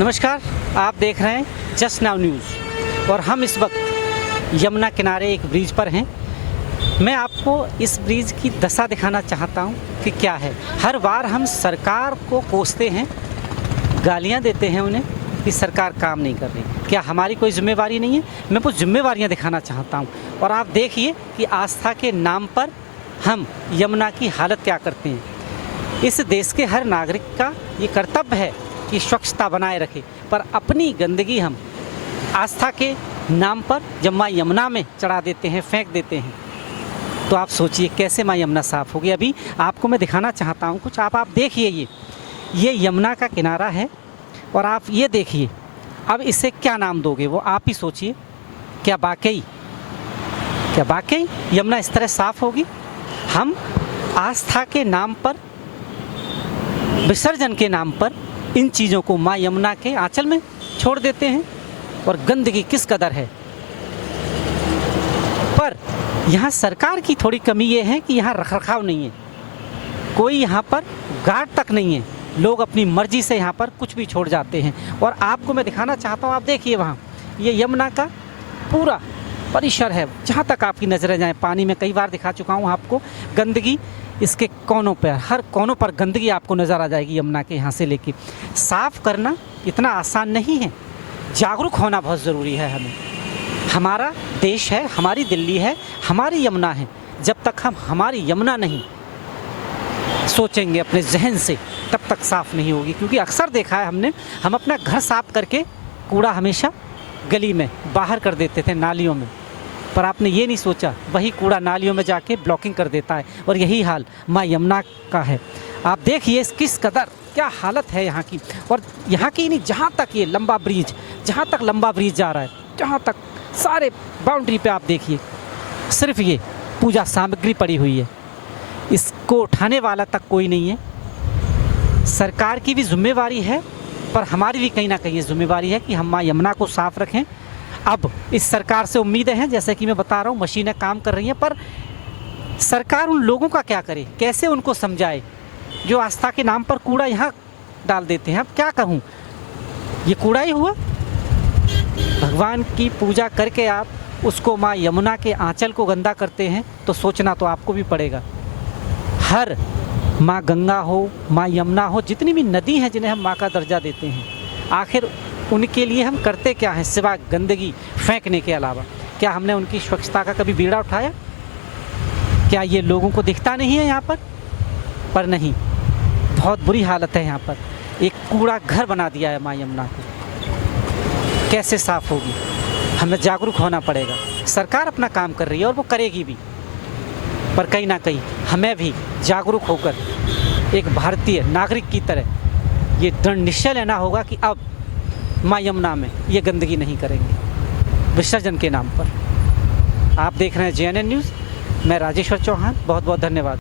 नमस्कार, आप देख रहे हैं जस्ट नाउ न्यूज़ और हम इस वक्त यमुना किनारे एक ब्रिज पर हैं। मैं आपको इस ब्रिज की दशा दिखाना चाहता हूं कि क्या है। हर बार हम सरकार को कोसते हैं, गालियां देते हैं उन्हें कि सरकार काम नहीं कर रही। क्या हमारी कोई जिम्मेवारी नहीं है? मैं कुछ जिम्मेवारियां दिखाना चाहता हूं और आप देखिए कि आस्था के नाम पर हम यमुना की हालत क्या करते हैं। इस देश के हर नागरिक का ये कर्तव्य है कि स्वच्छता बनाए रखे, पर अपनी गंदगी हम आस्था के नाम पर जब माँ यमुना में चढ़ा देते हैं, फेंक देते हैं, तो आप सोचिए कैसे माँ यमुना साफ़ होगी। अभी आपको मैं दिखाना चाहता हूँ कुछ। आप देखिए, ये यमुना का किनारा है और आप ये देखिए, अब इसे क्या नाम दोगे वो आप ही सोचिए। क्या वाकई यमुना इस तरह साफ़ होगी? हम आस्था के नाम पर, विसर्जन के नाम पर इन चीज़ों को माँ यमुना के आंचल में छोड़ देते हैं और गंदगी किस कदर है। पर यहाँ सरकार की थोड़ी कमी ये है कि यहाँ रखरखाव नहीं है, कोई यहाँ पर गार्ड तक नहीं है। लोग अपनी मर्जी से यहाँ पर कुछ भी छोड़ जाते हैं। और आपको मैं दिखाना चाहता हूँ, आप देखिए वहाँ ये यमुना का पूरा परिसर है, जहाँ तक आपकी नज़रें जाएँ। पानी में कई बार दिखा चुका हूँ आपको, गंदगी इसके कोनों पर, हर कोनों पर गंदगी आपको नज़र आ जाएगी यमुना के। यहाँ से लेके साफ़ करना इतना आसान नहीं है, जागरूक होना बहुत ज़रूरी है हमें। हमारा देश है, हमारी दिल्ली है, हमारी यमुना है। जब तक हम हमारी यमुना नहीं सोचेंगे अपने जहन से, तब तक साफ़ नहीं होगी। क्योंकि अक्सर देखा है हमने, हम अपना घर साफ़ करके कूड़ा हमेशा गली में बाहर कर देते थे, नालियों में, पर आपने ये नहीं सोचा वही कूड़ा नालियों में जाके ब्लॉकिंग कर देता है। और यही हाल माँ यमुना का है। आप देखिए किस कदर क्या हालत है यहाँ की। और यहाँ की नहीं, जहाँ तक ये लंबा ब्रिज, जहाँ तक लंबा ब्रिज जा रहा है, जहाँ तक सारे बाउंड्री पे आप देखिए, सिर्फ ये पूजा सामग्री पड़ी हुई है, इसको उठाने वाला तक कोई नहीं है। सरकार की भी जिम्मेवारी है, पर हमारी भी कहीं ना कहीं जिम्मेवारी है कि हम माँ यमुना को साफ़ रखें। अब इस सरकार से उम्मीदें हैं, जैसे कि मैं बता रहा हूँ, मशीनें काम कर रही हैं, पर सरकार उन लोगों का क्या करे, कैसे उनको समझाए जो आस्था के नाम पर कूड़ा यहाँ डाल देते हैं। अब क्या कहूँ, ये कूड़ा ही हुआ। भगवान की पूजा करके आप उसको माँ यमुना के आंचल को गंदा करते हैं, तो सोचना तो आपको भी पड़ेगा। हर माँ गंगा हो, माँ यमुना हो, जितनी भी नदी हैं जिन्हें हम माँ का दर्जा देते हैं, आखिर उनके लिए हम करते क्या हैं सिवा गंदगी फेंकने के अलावा? क्या हमने उनकी स्वच्छता का कभी बीड़ा उठाया? क्या ये लोगों को दिखता नहीं है यहाँ पर नहीं, बहुत बुरी हालत है यहाँ पर। एक कूड़ा घर बना दिया है माँ यमुना को, कैसे साफ़ होगी? हमें जागरूक होना पड़ेगा। सरकार अपना काम कर रही है और वो करेगी भी, पर कहीं ना कहीं हमें भी जागरूक होकर एक भारतीय नागरिक की तरह ये दृढ़ निश्चय लेना होगा कि अब माँ यमुना में ये गंदगी नहीं करेंगे विसर्जन के नाम पर। आप देख रहे हैं JNN न्यूज़। मैं राजेश्वर चौहान, बहुत बहुत धन्यवाद।